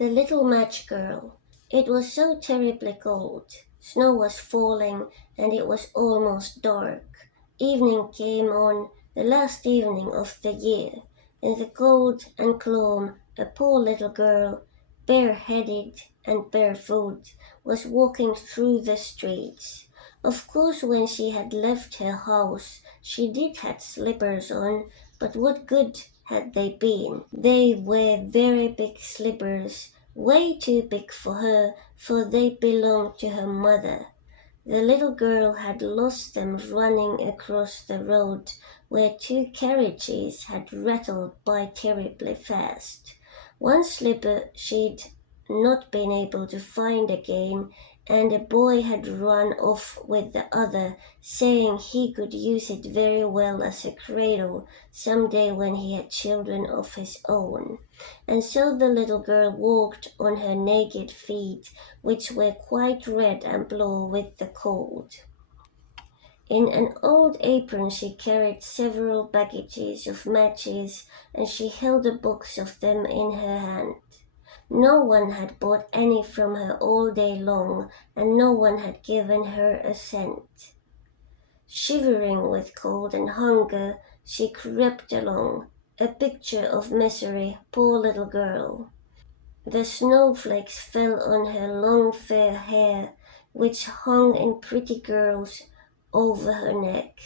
The little match girl. It was so terribly cold. Snow was falling, and it was almost dark. Evening came on, the last evening of the year. In the cold and gloom, a poor little girl, bareheaded and barefoot, was walking through the streets. Of course, when she had left her house, she did had slippers on, but what good had they been? They were very big slippers, way too big for her, for they belonged to her mother. The little girl had lost them running across the road where two carriages had rattled by terribly fast. One slipper she'd not been able to find again, and a boy had run off with the other, saying he could use it very well as a cradle some day when he had children of his own. And so the little girl walked on her naked feet, which were quite red and blue with the cold. In an old apron she carried several packages of matches, and she held a box of them in her hand. No one had bought any from her all day long, and no one had given her a cent. Shivering with cold and hunger, she crept along, a picture of misery, poor little girl. The snowflakes fell on her long fair hair, which hung in pretty curls over her neck.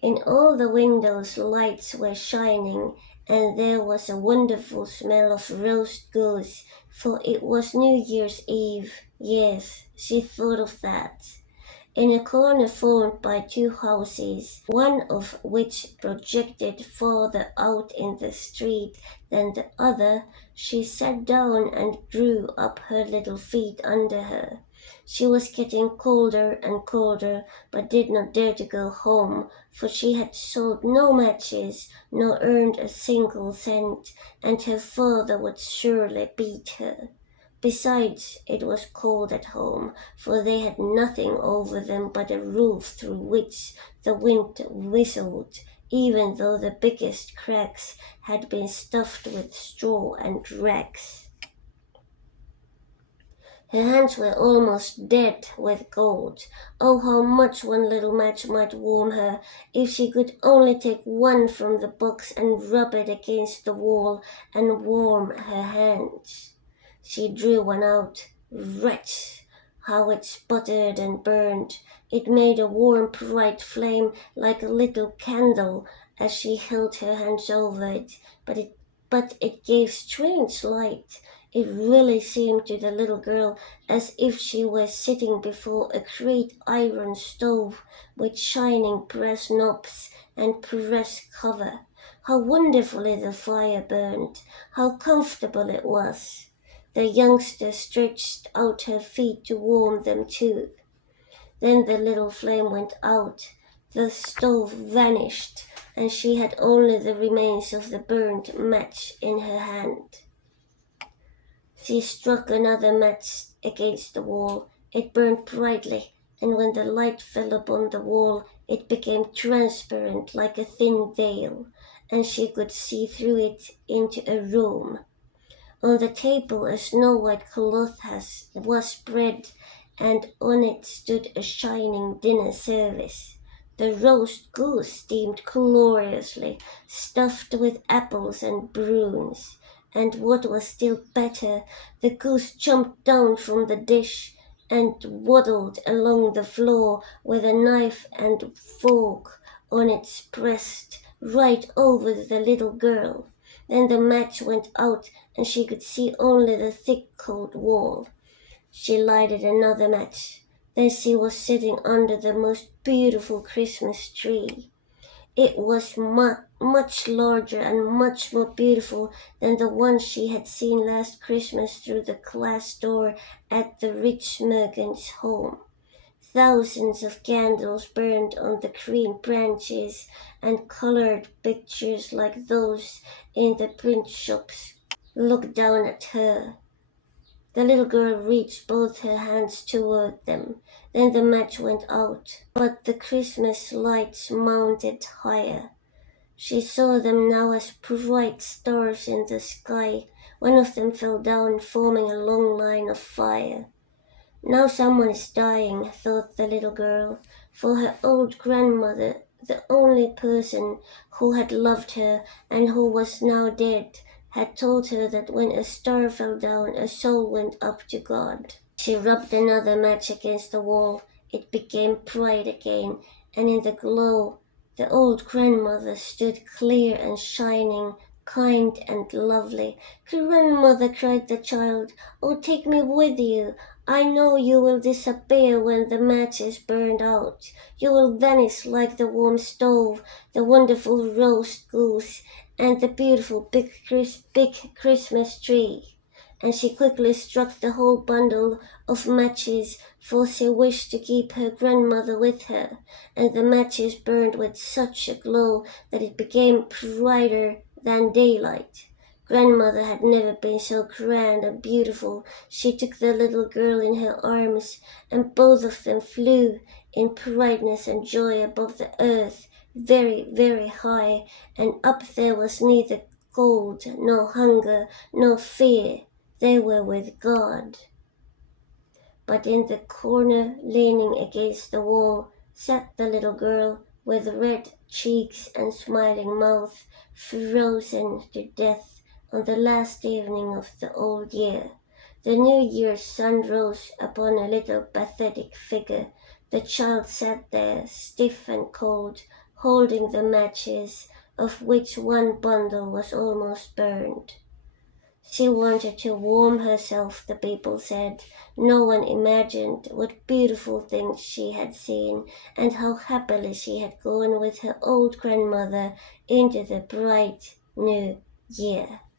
In all the windows lights were shining, and there was a wonderful smell of roast goose, for it was New Year's Eve. Yes, she thought of that. In a corner formed by two houses, one of which projected farther out in the street than the other, she sat down and drew up her little feet under her. She was getting colder and colder, but did not dare to go home, for she had sold no matches, nor earned a single cent, and her father would surely beat her. Besides, it was cold at home, for they had nothing over them but a roof through which the wind whistled, even though the biggest cracks had been stuffed with straw and rags. Her hands were almost dead with cold. Oh, how much one little match might warm her, if she could only take one from the box and rub it against the wall and warm her hands. She drew one out. Wretch! How it sputtered and burned. It made a warm, bright flame like a little candle as she held her hands over it, but it gave strange light. It really seemed to the little girl as if she were sitting before a great iron stove with shining brass knobs and brass cover. How wonderfully the fire burned! How comfortable it was! The youngster stretched out her feet to warm them too. Then the little flame went out, the stove vanished, and she had only the remains of the burnt match in her hand. She struck another match against the wall. It burned brightly, and when the light fell upon the wall, it became transparent like a thin veil, and she could see through it into a room. On the table a snow-white cloth was spread, and on it stood a shining dinner service. The roast goose steamed gloriously, stuffed with apples and prunes. And what was still better, the goose jumped down from the dish and waddled along the floor with a knife and fork on its breast, right over the little girl. Then the match went out, and she could see only the thick cold wall. She lighted another match. Then she was sitting under the most beautiful Christmas tree. It was much larger and much more beautiful than the one she had seen last Christmas through the glass door at the rich merchant's home. Thousands of candles burned on the green branches, and colored pictures like those in the print shops looked down at her. The little girl reached both her hands toward them. Then the match went out, but the Christmas lights mounted higher. She saw them now as bright stars in the sky, One of them fell down, forming a long line of fire. Now someone is dying, thought the little girl, for her old grandmother, the only person who had loved her and who was now dead, had told her that when a star fell down, a soul went up to God. She rubbed another match against the wall. It became bright again, and in the glow, the old grandmother stood clear and shining, kind and lovely. "Grandmother," cried the child, "oh, take me with you. I know you will disappear when the match is burned out. You will vanish like the warm stove, the wonderful roast goose, and the beautiful big Christmas tree." And she quickly struck the whole bundle of matches, for she wished to keep her grandmother with her, and the matches burned with such a glow that it became brighter than daylight. Grandmother had never been so grand and beautiful. She took the little girl in her arms, and both of them flew in brightness and joy above the earth, very, very high, and up there was neither cold, nor hunger, nor fear. They were with God. But in the corner, leaning against the wall, sat the little girl with red cheeks and smiling mouth, frozen to death on the last evening of the old year. The New Year's sun rose upon a little pathetic figure. The child sat there, stiff and cold, holding the matches, of which one bundle was almost burned. She wanted to warm herself, the people said. No one imagined what beautiful things she had seen, and how happily she had gone with her old grandmother into the bright new year.